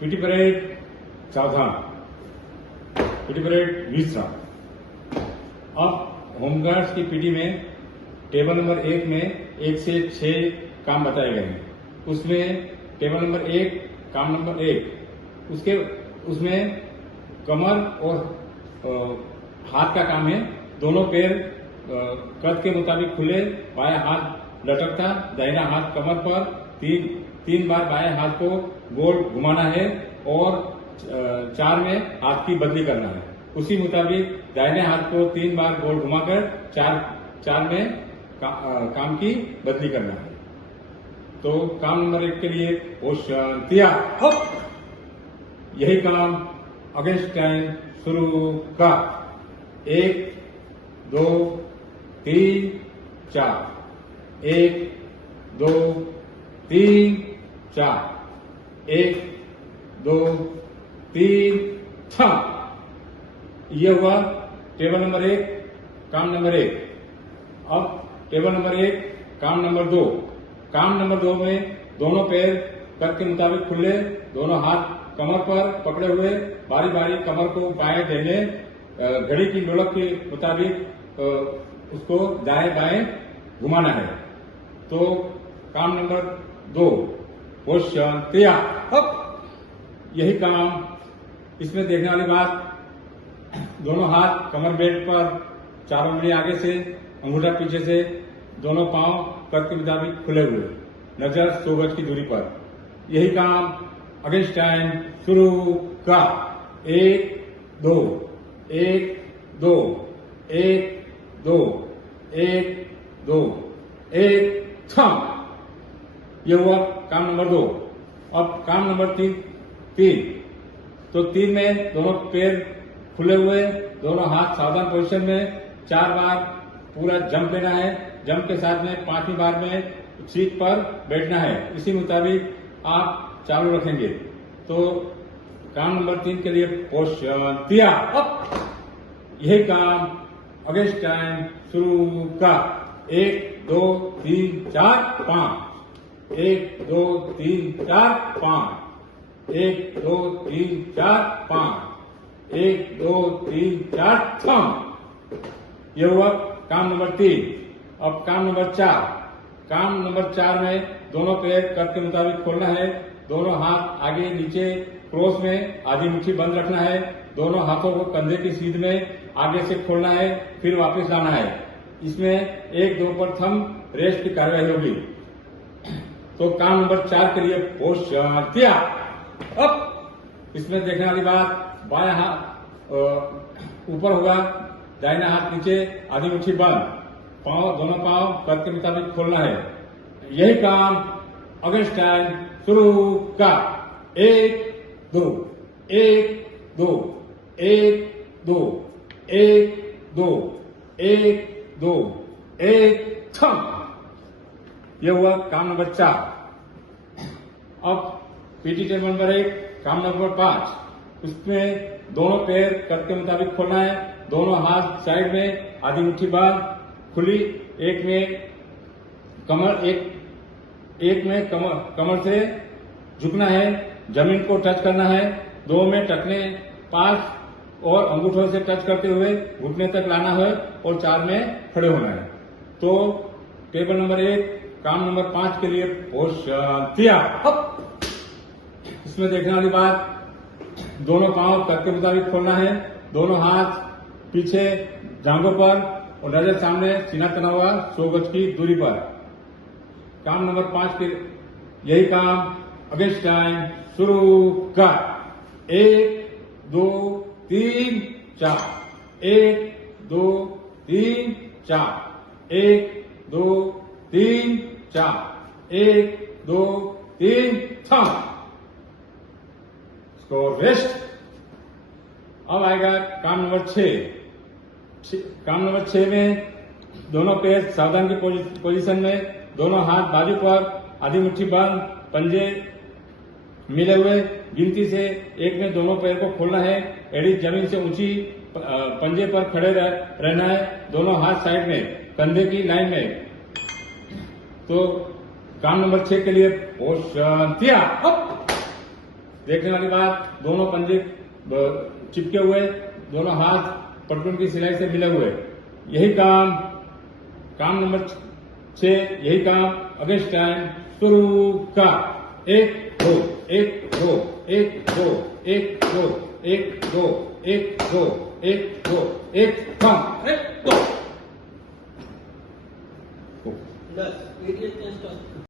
PT parade सावधान, PT parade विश्राम। अब होमगार्ड्स की पीटी में टेबल नंबर 1 में 1 से 6 काम बताए गए हैं। उसमें टेबल नंबर 1 काम नंबर 1 उसमें कमर और हाथ का काम है। दोनों पैर कद के मुताबिक खुले, बायां हाथ लटकता, दाहिना हाथ कमर पर, तीन बार बाएं हाथ को गोल घुमाना है और 4 में हाथ की बदली करना है। उसी मुताबिक दाहिने हाथ को 3 बार गोल घुमाकर 4 में काम की बदली करना है। तो काम नंबर 1 के लिए होशियारियां, यही काम अगेंस्ट टाइम शुरू का 1 2 3 4 1 2 3 4 1 2 3 6। ये हुआ टेबल नंबर 1 काम नंबर 1। अब टेबल नंबर 1 काम नंबर 2। काम नंबर 2 में दोनों पैर कद के मुताबिक खुले, दोनों हाथ कमर पर पकड़े हुए, बारी बारी कमर को बाएं दाएं घड़ी की लोलक के मुताबिक उसको दाएं बाएं घुमाना है। तो काम नंबर 2 होशियारियां। अब यही काम, इसमें देखने वाली बात, दोनों हाथ कमर बेल्ट पर, 4 उंगली आगे से, अंगूठा पीछे से, दोनों पांव कद के मुताबिक खुले हुए, नजर 100 गज की दूरी पर। यही काम अगेंस्ट टाइम शुरू का 1 2 1 2 1 2 1 2 1 6। ये हुआ काम नंबर 2। अब काम नंबर 3। तो 3 में दोनों पैर खुले हुए, दोनों हाथ सावधान पोजीशन में, 4 बार पूरा जंप लेना है। जंप के साथ में 5वीं बार में सीट पर बैठना है। इसी मुताबिक आप चालू रखेंगे। तो काम नंबर 3 के लिए होशियारियां। अब यही काम अगेंस्ट टाइम शुरू का 1 2 3 4 5 1 2 3 4 5 1 2 3 4 5 1 2 3 4 6। ये हुआ काम नंबर 3। अब काम नंबर 4। काम नंबर 4 में दोनों पैर कद के मुताबिक खोलना है, दोनों हाथ आगे नीचे क्रॉस में आधी मुट्ठी बंद रखना है, दोनों हाथों को कंधे की सीध में आगे से खोलना है, फिर वापस लाना है। इसमें 1 2 पर थंब रेस्ट की कार्रवाई होगी। तो काम नंबर 4 के लिए होशियारियां। अब इसमें देखने वाली बात, बायां हाथ ऊपर होगा, दाहिना हाथ नीचे, आधी मुट्ठी बंद, दोनों पांव कद के मुताबिक खोलना है। यही काम अगेंस्ट टाइम शुरू का 1 2 1 2 1 2 1 2 1 2 1 6। यह हुआ काम नंबर 4। अब पीटी टेबल नंबर 1 काम नंबर 5। उसमें दोनों पैर कद के मुताबिक खोलना है, दोनों हाथ साइड में, आधी मुट्ठी बांध खुली, एक में कमर से झुकना है, जमीन को टच करना है, 2 में टकने पास और अंगूठों से टच करते हुए घुटने तक लाना है और 4 में खड़े होना है। तो टेबल नंबर 1 काम नंबर 5 के लिए होशियारियां। इसमें देखने वाली बात, दोनों पांव कद के मुताबिक खोलना है, दोनों हाथ पीछे जांघों पर और नजर सामने, सीना तना हुआ 100 गज की दूरी पर। काम नंबर 5 के यही काम अगेंस्ट टाइम शुरू का 1 2 3 4 1 2 3 4 1 2 3 4 1 2 3 6। रेस्ट। अब आएगा काम नंबर 6। काम नंबर 6 में दोनों पैर सावधान की पोजीशन में, दोनों हाथ बाजू पर, आधी मुट्ठी बंद, पंजे मिले हुए, गिनती से 1 में दोनों पैर को खोलना है, एड़ी जमीन से ऊंची, पंजे पर खड़े रहना है, दोनों हाथ साइड में, कंधे की लाइन में। तो काम नंबर 6 के लिए होशियारियां। देखने वाली बात, दोनों पंजे चिपके हुए, दोनों हाथ पटलून की सिलाई से मिले हुए। यही काम नंबर 6, यही काम अगेंस्ट टाइम शुरू का। 1 2 1 2 1 2 1 2 1 2 1 2 1 2 1 काम 1 2